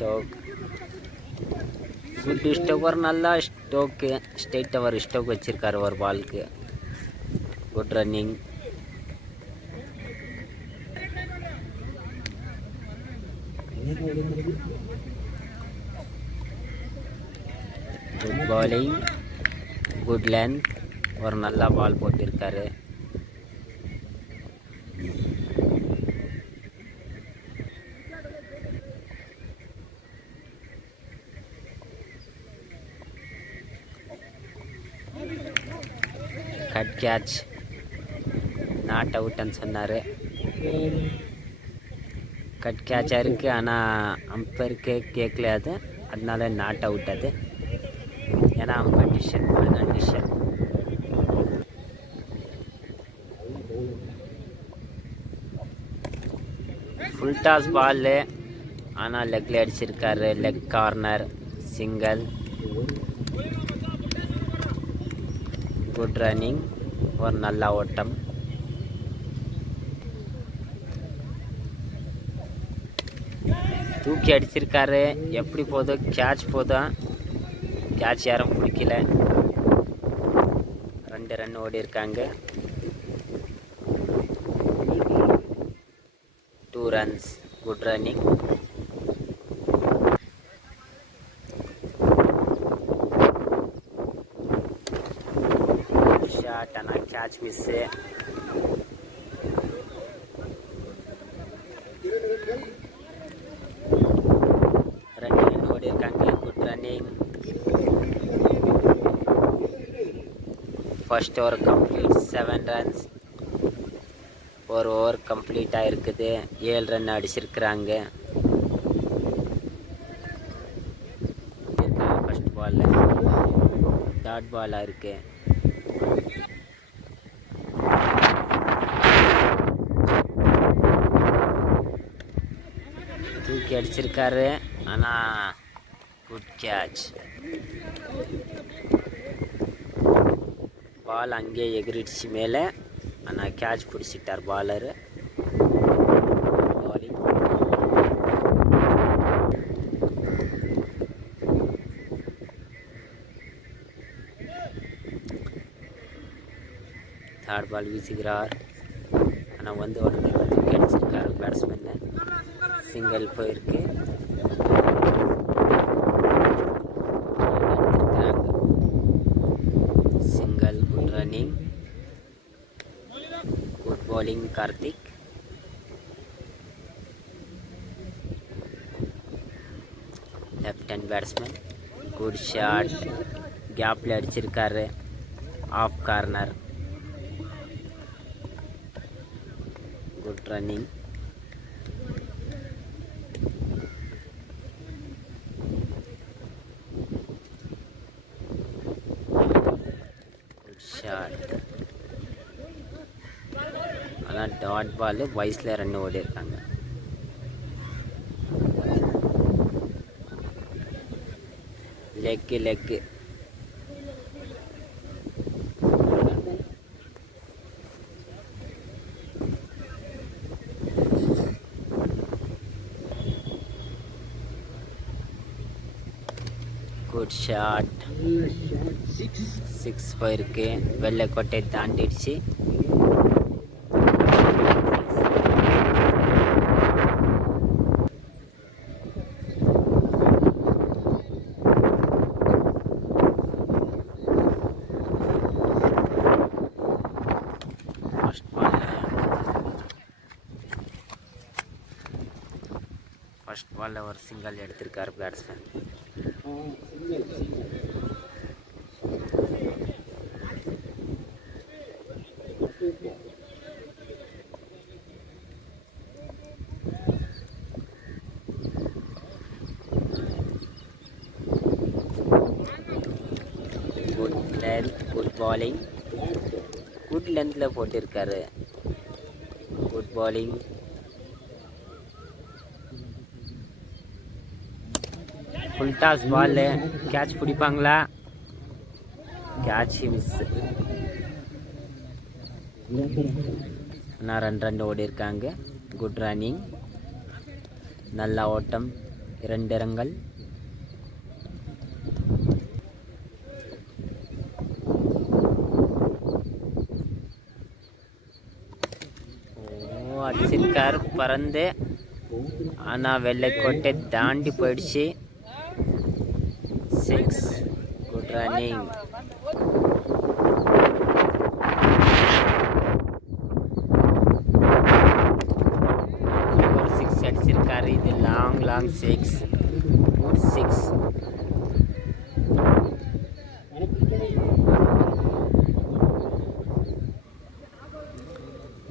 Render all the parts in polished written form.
Stroke. Good stroke, ஒரு நல்லா ஸ்டோக்கு. ஸ்ட்ரெயிட் அவர் ஸ்டோக் வச்சிருக்காரு ஒரு பாலுக்கு. Good running. Good bowling, good length, ஒரு நல்லா பால் போட்டிருக்காரு. கட் கேட்ச், நாட் அவுட்னு சொன்னார். கட் கேட்சாக இருக்குது, ஆனால் அம்பருக்கு கேட்கல அது, அதனால நாட் அவுட் அது. ஏன்னா umpire decision, final decision. Full toss ball, ஆனால் லெக்கில் அடிச்சிருக்காரு. Leg corner, single. Good running, ஒரு நல்ல ஓட்டம். தூக்கி அடிச்சிருக்காரு. எப்படி போதோ, கேட்ச் போதும். கேட்ச் யாரும் பிடிக்கல. 2 ரன் ஓடி இருக்காங்க. 2 runs. Good running. ஷாட், ஆனால் கேட்ச் மிஸ்ஸு. ஓடி இருக்காங்க. Good running. First over complete, 7 runs. ஒரு ஓவர் கம்ப்ளீட் ஆகிருக்குது. 7 ரன் அடிச்சிருக்கிறாங்க. ஃபர்ஸ்ட் பாலில் டாட் பாலாக இருக்கு. தூக்கி அடிச்சிருக்காரு, ஆனால் குட் கேட்ச். பால் அங்கேயே எகிரிடுச்சு மேலே, ஆனால் கேட்ச் பிடிச்சிட்டார் பாலரு. பாலிங். தேர்ட் பால் வீசுகிறார், ஆனால் வந்து உடனே தூக்கி அடிச்சிருக்காரு பேட்ஸ்மேனை. சிங்கிள் போயிருக்கு. Single. Good running. Good bowling Karthik. Left hand batsman. Good shot, கேப்பில் அடிச்சிருக்காரு. Off corner. Good running. Shot, ஆனால் டாட் பால். வயசில் 2 ஓடி இருக்காங்க. லெக்கு. குட் ஷாட், 6 போயிருக்கு. வெள்ளைக்கோட்டை தாண்டிடுச்சு. ஃபர்ஸ்ட் பாலில் ஒரு சிங்கிள் எடுத்திருக்காரு batsman. Good length, good bowling. Good லென்த்தில் போட்டிருக்காரு. Good bowling. Full toss ball. Catch பிடிப்பாங்களா? Catch miss. ஆனால் 2 ரன் ஓடி இருக்காங்க. குட் ரன்னிங், நல்ல ஓட்டம். 2 ரன்கள். அடிச்சிருக்கார் பறந்து, ஆனால் வெள்ளைக்கோட்டை தாண்டி போயிடுச்சு. 6. Good running. ஒரு 6 அடிச்சிருக்காரு. இது லாங் 6. குட் 6.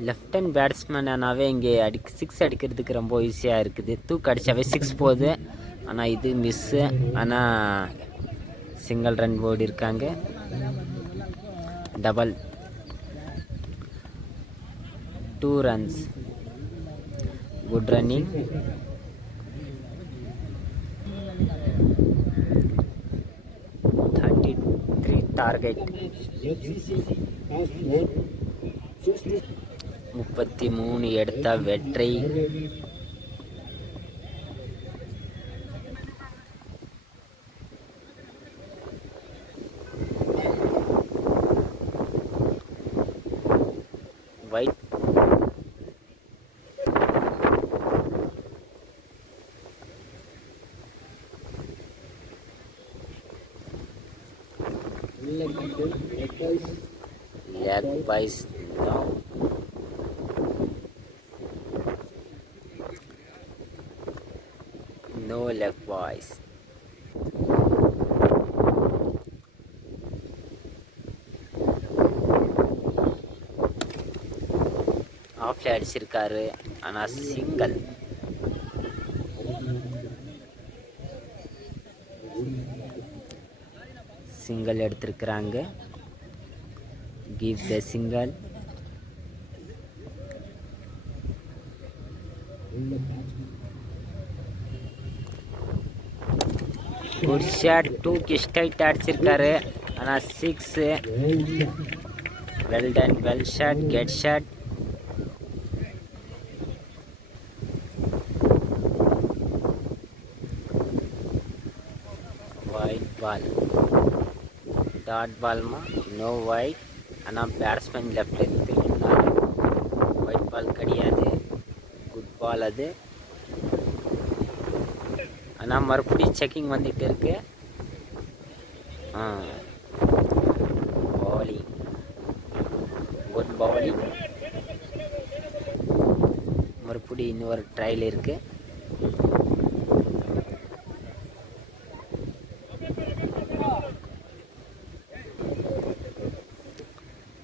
லெஃப்ட் ஹேண்ட் பேட்ஸ்மேனாவே இங்கே 6 அடிக்கிறதுக்கு ரொம்ப ஈஸியாக இருக்குது. தூக்கு அடித்தாவே 6 போகுது. ஆனால் இது மிஸ்ஸு. ஆனால் சிங்கிள் ரன் ஓடி இருக்காங்க. Double 2 runs. Good running. Target 33 எடுத்த வெற்றி. Wide leg boys. No leg boys. ஆஃப்ல அடிச்சிருக்காரு. ஆனால் சிங்கிள். சிங்கிள் எடுத்திருக்கிறாங்க. give the single. good shot. 2 straight அடிச்சிருக்காரு. ஆனால் 6. well done, well shot, get shot. white ball. Dot பால்மா நோ ஒயிட். ஆனால் பேட்ஸ்மேன் லெஃப்ட் எடுத்துருந்தாரு. ஒயிட் பால் கிடையாது. குட் பால் அது. ஆனால் மறுபடியும் செக்கிங் வந்துட்டு இருக்கு. பாலிங். Good bowling. மறுபடியும் இன்னொரு ட்ரையல் இருக்கு.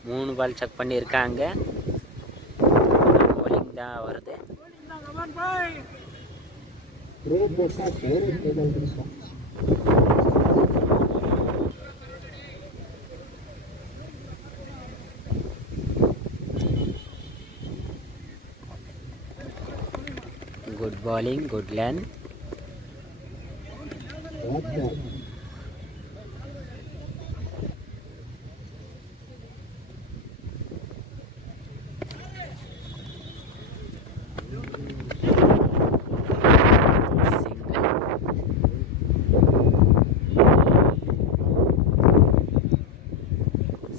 மூணு பால் செக் பண்ணியிருக்காங்க. bowling தான் வருது. good bowling, good length.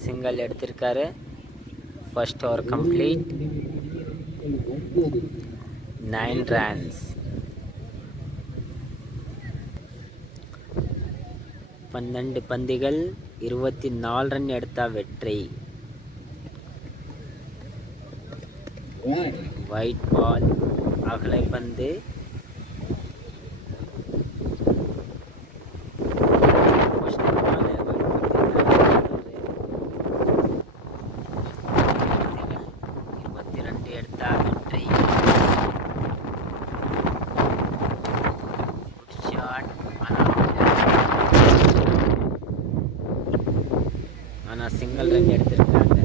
Single எடுத்திருக்காரு. First over complete. 9 ரன்ஸ். 12 பந்துகள் 24 ரன் எடுத்த வெற்றி. White ball. அகலை பந்து. ஆனால் சிங்கிள் ரன் எடுத்திருக்காங்க.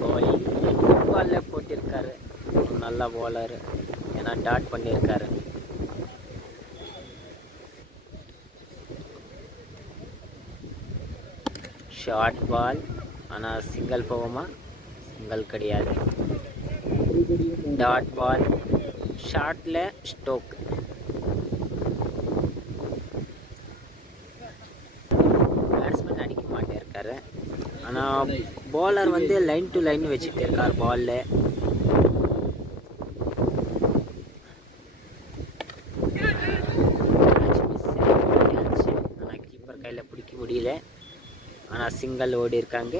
bowling ஃபுட்பாலில் போட்டிருக்காரு. ஒரு நல்ல bowler. ஏன்னா டாட் பண்ணியிருக்காரு. Short ball. ஆனால் சிங்கிள் போகுமா? சிங்கிள் கிடையாது. டாட் பால், ஷார்ட்டில் ஸ்டோக். பேட்ஸ்மேன் அடிக்க மாட்டேருக்காரு, ஆனால் பாலர் வந்து லைன் டு லைன் வச்சுட்டு இருக்கார் பாலில். ஆனால் கீப்பர் கையில் பிடிக்க முடியல. ஆனால் சிங்கிள் ஓடி இருக்காங்க.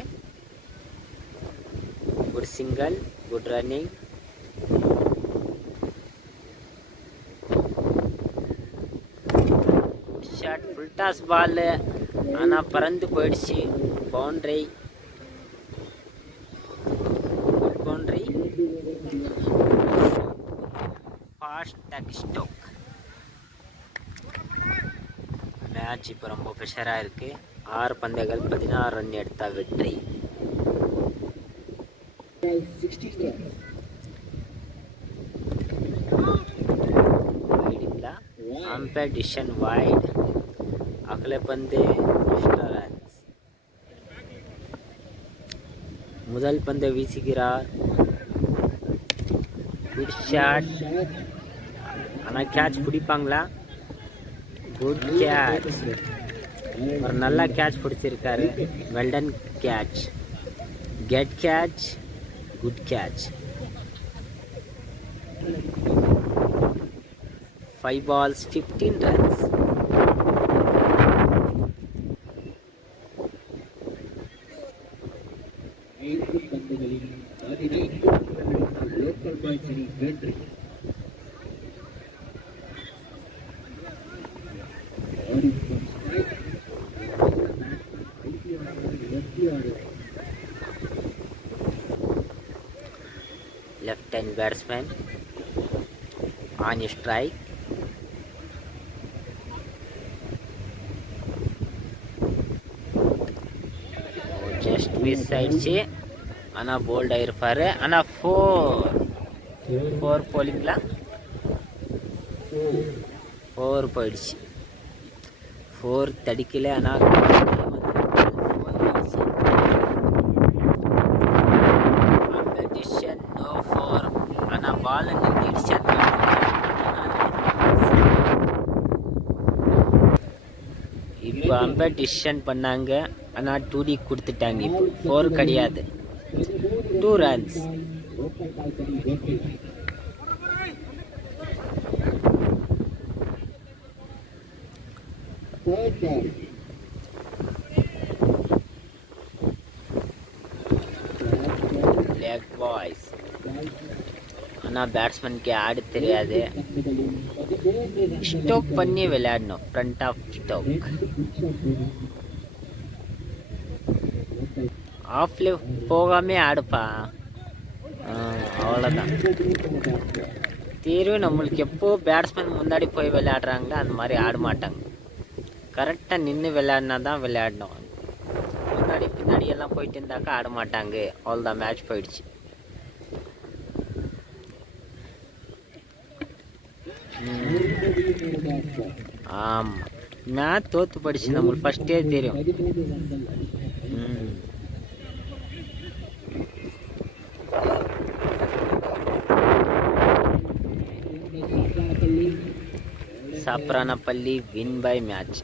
Good single, good running. Good shot, full toss ball, ஆனால் பறந்து போயிடுச்சு. Boundary, good boundary. Fast duck stroke. Match இப்போ ரொம்ப ப்ரெஷராக இருக்குது. 6 பந்துகள் 16 ரன் எடுத்தால் வெற்றி. Umpire decision wide. அகல பந்து எக்ஸ்ட்ரா ரன்ஸ். முதல் பந்தை வீசுகிறார். குட் ஷாட், ஆனால் கேட்ச் பிடிப்பாங்களா? குட் கேட்ச், ஒரு நல்ல கேட்ச் பிடிச்சிருக்காரு. Well done catch, get catch, good catch. 5 balls 15 runs. Left-hand batsman on strike. Just miss ஆயிடுச்சு, ஆனால் போல்ட் ஆகிருப்பார். ஆனால் 4 போலிங்களா? 4 போயிடுச்சு. 4 தடிக்கல, ஆனால் டிசிஷன் நோ 4. ஆனால் பால் நின்றுடுச்சு. இப்போ அம்பையர் டிசிஷன் பண்ணாங்க, ஆனால் 2D கொடுத்துட்டாங்க. இப்போ 4 கிடையாது, 2 runs. leg boys. ஆனால் பேட்ஸ்மேனுக்கு ஆட தெரியாது. ஸ்டோக் பண்ணி விளையாடணும். Front off stroke. ஆஃப்ல போகாமே ஆடுப்பா, அவ்வளோதான். தீர்வு நம்மளுக்கு எப்போ பேட்ஸ்மேன் முன்னாடி போய் விளையாடுறாங்களோ அந்த மாதிரி ஆட மாட்டாங்க. கரெக்டாக நின்று விளையாடினா தான் விளையாடணும். முன்னாடி பின்னாடி எல்லாம் போயிட்டு இருந்தாக்கா ஆட மாட்டாங்க. அவ்வளோதான், மேட்ச் போயிடுச்சு. ஆமாம், மேட்ச் தோற்று போயிடுச்சு, நம்மளுக்கு ஃபஸ்ட்டே தெரியும். Sapranapalli win by match.